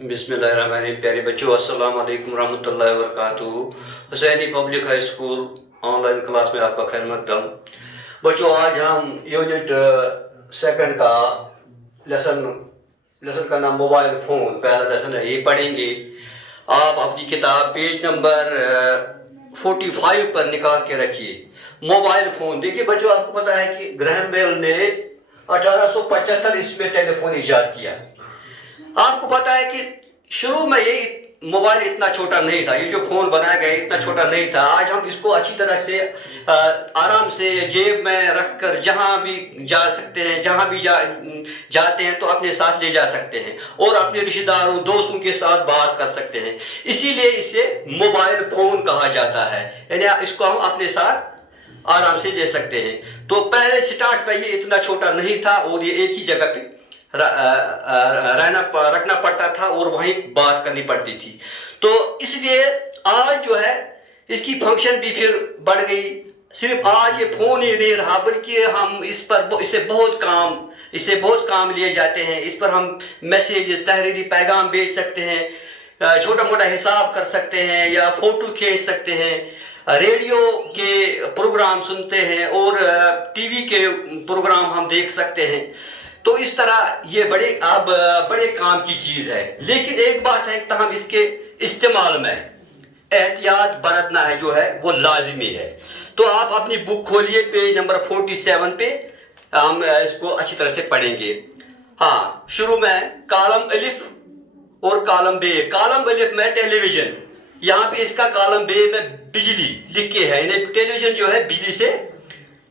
बिस्मिल्लाहिर्रहमानिर्रहीम। प्यारे बच्चों, अस्सलाम वालेकुम रहमतुल्लाहि व बरकातुहू। Husaini public high school online class में आपका खैर मकदम। बच्चों, आज हम यूनिट सेकंड का लेसन लेसन का नाम मोबाइल फ़ोन, पहला लेसन है, ये पढ़ेंगे। आप अपनी किताब पेज नंबर 45 पर निकाल के रखिए। मोबाइल फ़ोन देखिए बच्चों, आपको पता है कि ग्रैहम बेल ने 1875 ईस्वी में टेलीफोन ईजाद किया। आपको पता है कि शुरू में ये मोबाइल इतना छोटा नहीं था, ये जो फोन बनाया गया इतना छोटा नहीं था। आज हम इसको अच्छी तरह से आराम से जेब में रखकर जहाँ भी जा सकते हैं, जहाँ भी जाते हैं तो अपने साथ ले जा सकते हैं और अपने रिश्तेदारों दोस्तों के साथ बात कर सकते हैं। इसीलिए इसे मोबाइल फोन कहा जाता है, यानी इसको हम अपने साथ आराम से ले सकते हैं। तो पहले स्टार्ट में ये इतना छोटा नहीं था और ये एक ही जगह पे रखना पड़ता था और वहीं बात करनी पड़ती थी। तो इसलिए आज जो है इसकी फंक्शन भी फिर बढ़ गई। सिर्फ आज ये फ़ोन ही नहीं रहा, बल्कि हम इससे बहुत काम लिए जाते हैं। इस पर हम मैसेज, तहरीरी पैगाम भेज सकते हैं, छोटा मोटा हिसाब कर सकते हैं या फ़ोटो खींच सकते हैं, रेडियो के प्रोग्राम सुनते हैं और टीवी के प्रोग्राम हम देख सकते हैं। तो इस तरह ये बड़े काम की चीज़ है। लेकिन एक बात है, तमाम इसके इस्तेमाल में एहतियात बरतना है जो है वो लाजमी है। तो आप अपनी बुक खोलिए, पेज नंबर 47 पे हम इसको अच्छी तरह से पढ़ेंगे। हाँ, शुरू में कॉलम अलिफ और कॉलम बे। कॉलम अलिफ में टेलीविज़न, यहाँ पे इसका कॉलम बे में बिजली लिख के है, यानी टेलीविज़न जो है बिजली से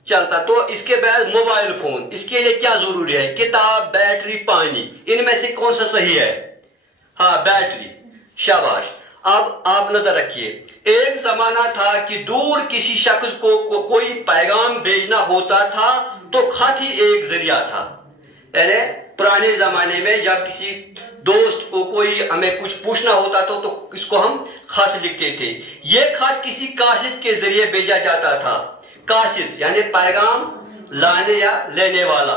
चलता। तो इसके बाद मोबाइल फोन, इसके लिए क्या जरूरी है? किताब, बैटरी, पानी, इनमें से कौन सा सही है? हाँ, बैटरी, शाबाश। अब आप नजर रखिए, एक जमाना था कि दूर किसी शख्स को कोई पैगाम भेजना होता था तो खत ही एक जरिया था। यानी पुराने जमाने में जब किसी दोस्त को कोई हमें कुछ पूछना होता था तो इसको हम खत लिखते थे। ये खत किसी कासिद के जरिए भेजा जाता था। कासिद यानी पैगाम लाने या लेने वाला,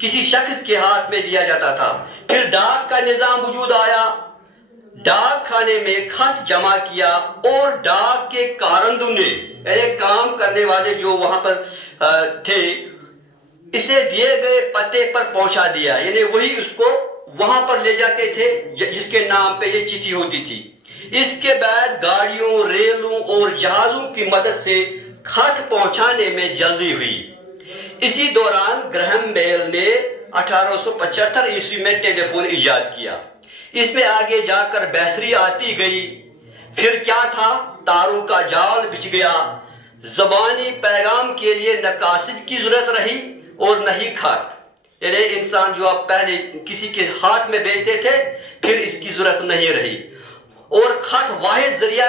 किसी शख्स के हाथ में दिया जाता था। फिर डाक का निजाम वजूद आया, डाक खाने में खत जमा किया और डाक के कारंदों ने, यानी काम करने वाले जो वहां पर थे, इसे दिए गए पते पर पहुंचा दिया। यानी वही उसको वहां पर ले जाते थे जिसके नाम पे ये चिट्ठी होती थी। इसके बाद गाड़ियों, रेलों और जहाजों की मदद से खत पहुंचाने में जल्दी हुई। इसी दौरान ग्रैहम बेल ने 1875 ईस्वी में टेलीफोन इजाद किया। इसमें आगे जाकर बेहतरी आती गई। फिर क्या था? तारों का जाल बिछ गया। ज़बानी पैगाम के लिए न कासिद की जरूरत रही और न ही खत, यानी इंसान जो आप पहले किसी के हाथ में भेजते थे, फिर इसकी जरूरत नहीं रही। और खत वाहिद जरिया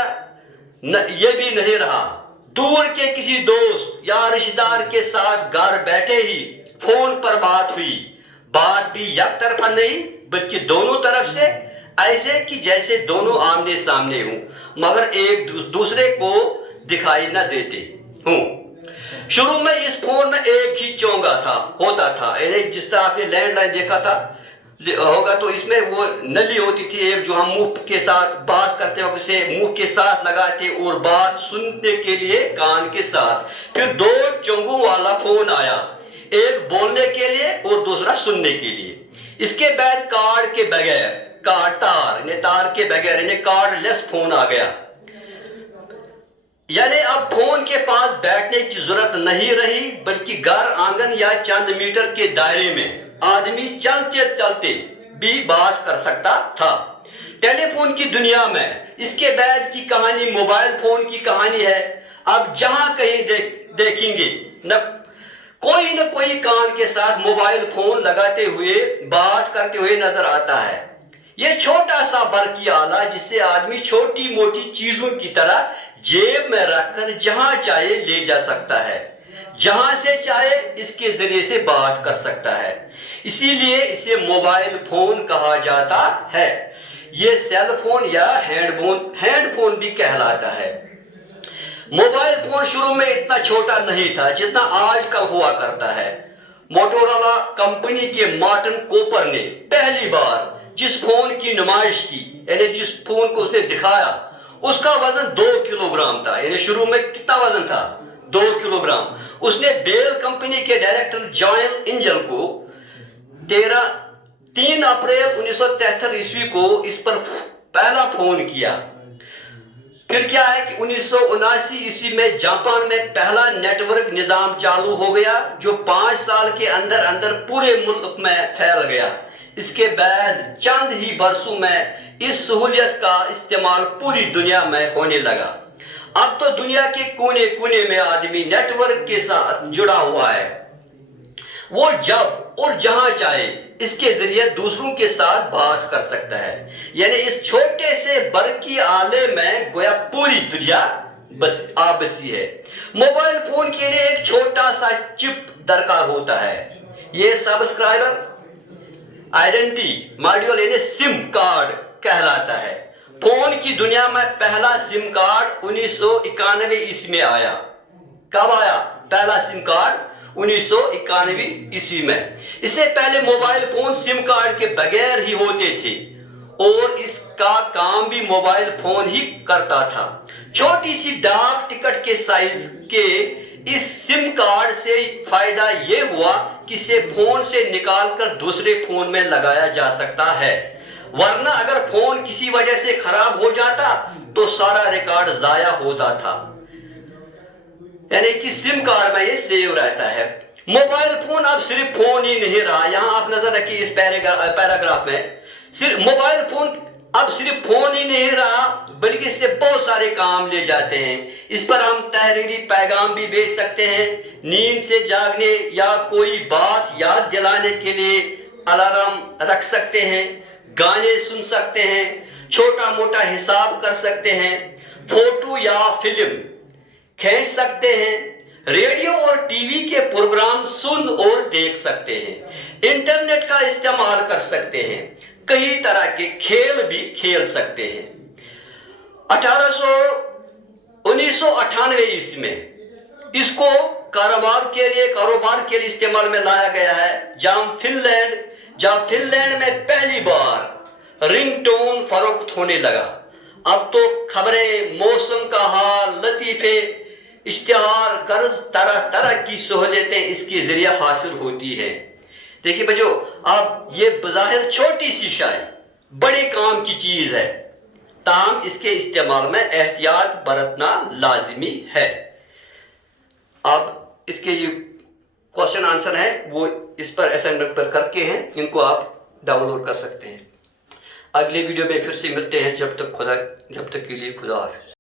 ये भी नहीं रहा। दूर के किसी दोस्त या रिश्तेदार के साथ घर बैठे ही फोन पर बात हुई। बात भी एक तरफा नहीं बल्कि दोनों तरफ से, ऐसे कि जैसे दोनों आमने सामने हों मगर एक दूसरे को दिखाई न देते हों। शुरू में इस फोन में एक ही चोंगा होता था, यानी जिस तरह आपने लैंडलाइन देखा था होगा, तो इसमें वो नली होती थी एक, जो हम मुंह के साथ बात करते वक्त से मुंह के साथ लगाते और बात सुनने के लिए कान के साथ। फिर दो चोंगों वाला फोन आया, एक बोलने के लिए और दूसरा सुनने के लिए। इसके बाद तार के बगैर यानी कार्डलेस फोन आ गया। यानी अब फोन के पास बैठने की जरूरत नहीं रही, बल्कि घर, आंगन या चंद मीटर के दायरे में आदमी चलते चलते भी बात कर सकता था। टेलीफोन की दुनिया में इसके बाद की कहानी मोबाइल फोन की कहानी है। अब जहां कहीं देखेंगे न कोई कान के साथ मोबाइल फोन लगाते हुए बात करते हुए नजर आता है। यह छोटा सा बरकी आला जिससे आदमी छोटी मोटी चीजों की तरह जेब में रखकर जहां चाहे ले जा सकता है, जहां से चाहे इसके जरिए से बात कर सकता है। इसीलिए इसे मोबाइल फोन कहा जाता है। ये सेल फोन या हैंडफोन भी कहलाता है। मोबाइल फोन शुरू में इतना छोटा नहीं था जितना आजकल हुआ करता है। मोटोरोला कंपनी के मार्टिन कूपर ने पहली बार जिस फोन की नुमाइश की, यानी जिस फोन को उसने दिखाया, उसका वजन 2 किलोग्राम था। यानी शुरू में कितना वजन था? 2 किलोग्राम। उसने बेल कंपनी के डायरेक्टर जॉन इंजल को 3 अप्रैल 1973 ईस्वी को इस पर पहला फोन किया। फिर क्या है कि 1979 ईस्वी में जापान में पहला नेटवर्क निजाम चालू हो गया, जो 5 साल के अंदर अंदर पूरे मुल्क में फैल गया। इसके बाद चंद ही बरसों में इस सहूलियत का इस्तेमाल पूरी दुनिया में होने लगा। अब तो दुनिया के कोने कोने में आदमी नेटवर्क के साथ जुड़ा हुआ है। वो जब और जहां चाहे इसके जरिए दूसरों के साथ बात कर सकता है। यानी इस छोटे से बरकी आले में गोया पूरी दुनिया बस आबसी है। मोबाइल फोन के लिए एक छोटा सा चिप दरकार होता है। ये सब्सक्राइबर आइडेंटिटी मॉड्यूल यानी सिम कार्ड कहलाता है। फोन की दुनिया में पहला सिम कार्ड 1991 ईस्वी में आया। कब आया पहला सिम कार्ड? 1991 ईस्वी में। इससे पहले मोबाइल फोन सिम कार्ड के बगैर ही होते थे और इसका काम भी मोबाइल फोन ही करता था। छोटी सी डाक टिकट के साइज के इस सिम कार्ड से फायदा यह हुआ कि इसे फोन से निकालकर दूसरे फोन में लगाया जा सकता है, वरना अगर फोन किसी वजह से खराब हो जाता तो सारा रिकॉर्ड जाया होता था। यानी कि सिम कार्ड में ये सेव रहता है। मोबाइल फोन अब सिर्फ फोन ही नहीं रहा। यहां आप नजर रखिए इस पैराग्राफ में, सिर्फ मोबाइल फोन अब सिर्फ फोन ही नहीं रहा, बल्कि इससे बहुत सारे काम ले जाते हैं। इस पर हम तहरीरी पैगाम भी भेज सकते हैं, नींद से जागने या कोई बात याद दिलाने के लिए अलार्म रख सकते हैं, गाने सुन सकते हैं, छोटा मोटा हिसाब कर सकते हैं, फोटो या फिल्म खींच सकते हैं, रेडियो और टीवी के प्रोग्राम सुन और देख सकते हैं, इंटरनेट का इस्तेमाल कर सकते हैं, कई तरह के खेल भी खेल सकते हैं। 1998 ईस्वी में इसको कारोबार के लिए इस्तेमाल में लाया गया है, जब फिनलैंड में पहली बार रिंगटोन फरोख्त होने लगा। अब तो खबरें, मौसम का हाल, लतीफे, इश्तिहार, कर्ज, तरह तरह की सहूलियतें इसके जरिए हासिल होती है। देखिए बच्चों, अब ये बज़ाहिर छोटी सी शाय बड़े काम की चीज है, ताहम इसके इस्तेमाल में एहतियात बरतना लाजिमी है। अब इसके जो क्वेश्चन आंसर है वो इस पर असाइनमेंट पर करके हैं, इनको आप डाउनलोड कर सकते हैं। अगले वीडियो में फिर से मिलते हैं। जब तक के लिए खुदा हाफिज।